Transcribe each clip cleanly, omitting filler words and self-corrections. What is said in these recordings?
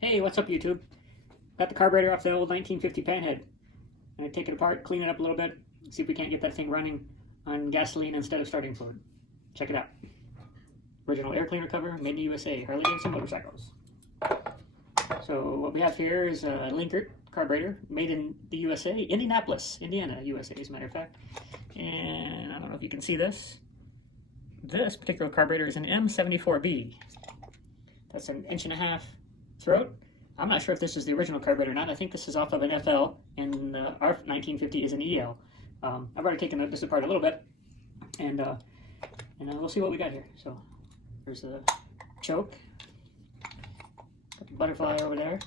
Hey, what's up YouTube? Got the carburetor off the old 1950 Panhead. I'm going to take it apart, clean it up a little bit, see if we can't get that thing running on gasoline instead of starting fluid. Check it out. Original air cleaner cover, made in the USA, Harley-Davidson motorcycles. So what we have here is a Linkert carburetor, made in the USA, Indianapolis, Indiana, USA as a matter of fact. And I don't know if you can see this. This particular carburetor is an M74B. That's an 1.5 inch throat. I'm not sure if this is the original carburetor or not. I think this is off of an FL, and our 1950 is an EL. I've already taken this apart a little bit, and we'll see what we got here. So there's the choke, got the butterfly over there.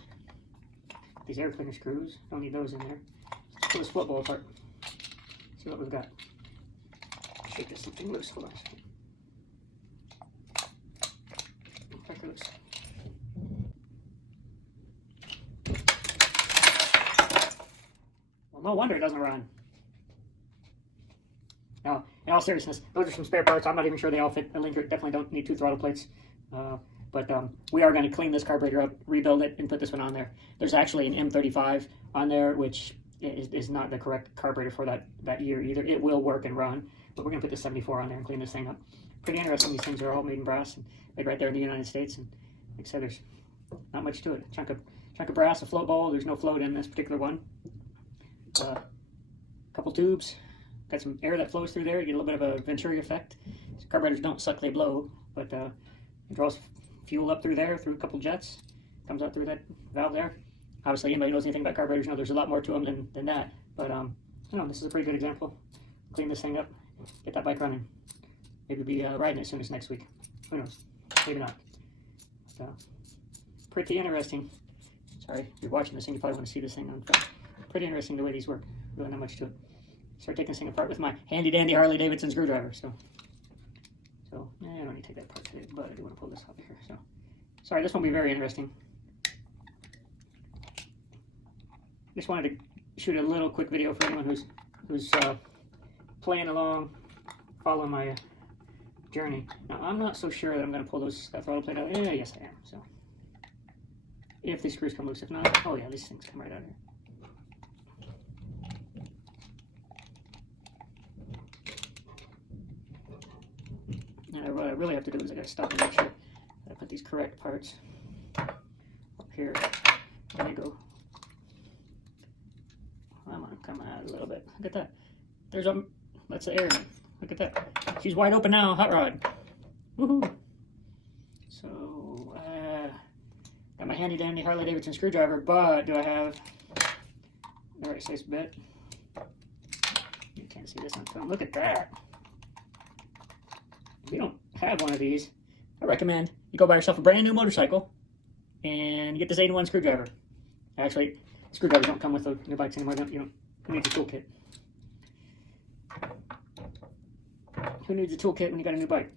These air cleaner screws, don't need those in there. Let's pull this float bowl apart. See what we've got. Shake this something loose. Hold on a second. Cracker loose. No wonder it doesn't run. Now, in all seriousness, those are some spare parts. I'm not even sure they all fit. The Linkert definitely don't need 2 throttle plates. But we are going to clean this carburetor up, rebuild it, and put this one on there. There's actually an M35 on there, which is not the correct carburetor for that year either. It will work and run, but we're going to put the 74 on there and clean this thing up. Pretty interesting. These things are all made in brass and made right there in the United States. And like I said, there's not much to it. Chunk of brass, a float bowl. There's no float in this particular one. Couple tubes, got some air that flows through there. You get a little bit of a Venturi effect. So carburetors don't suck, they blow, but it draws fuel up through there through a couple jets, comes out through that valve there. Obviously, anybody knows anything about carburetors knows there's a lot more to them than that, but this is a pretty good example. Clean this thing up, get that bike running. Maybe be riding it as soon as next week. Who knows? Maybe not. So, pretty interesting. Sorry, if you're watching this thing, you probably want to see this thing on film. Pretty interesting the way these work. Really not much to it. Start taking this thing apart with my handy dandy Harley-Davidson screwdriver. So I don't need to take that apart today, but I do want to pull this out of here. So sorry, this one will be very interesting. Just wanted to shoot a little quick video for anyone who's playing along, following my journey. Now I'm not so sure that I'm going to pull that throttle plate out. Yeah, yes I am. So if these screws come loose, if not, oh yeah, these things come right out of here. Now, what I really have to do is I got to stop and make sure that I put these correct parts up here. There you go. I'm gonna come out a little bit. Look at that. That's the air. Look at that. She's wide open now. Hot rod. Woohoo! So got my handy dandy Harley-Davidson screwdriver, but do I have the right size bit? You can't see this on film. Look at that. If you don't have one of these, I recommend you go buy yourself a brand new motorcycle and get this 8-in-1 screwdriver. Actually, screwdrivers don't come with the new bikes anymore. You need a toolkit. Who needs a toolkit when you got a new bike?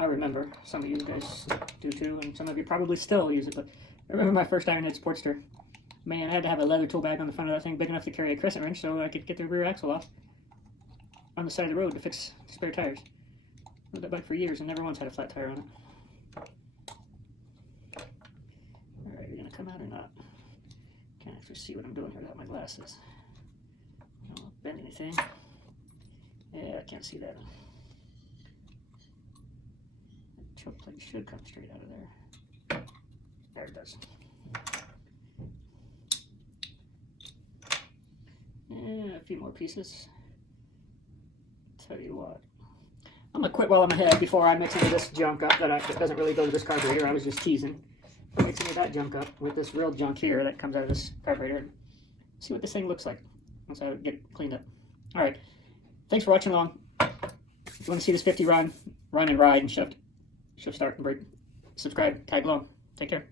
I remember, some of you guys do too, and some of you probably still use it, but I remember my first Ironhead Sportster. Man, I had to have a leather tool bag on the front of that thing big enough to carry a crescent wrench so I could get the rear axle off on the side of the road to fix spare tires. I rode that bike for years and never once had a flat tire on it. Alright, you're going to come out or not? Can't actually see what I'm doing here without my glasses. I don't bend anything. Yeah, I can't see that. The choke plate should come straight out of there. There it does. Yeah, a few more pieces. Tell you what, I'm gonna quit while I'm ahead before I mix any of this junk up that doesn't really go to this carburetor. I was just teasing. I'll mix any of that junk up with this real junk here that comes out of this carburetor and see what this thing looks like once I get cleaned up. All right, thanks for watching along. If you want to see this 50 run and ride and shove start and brake, subscribe, tag along. Take care.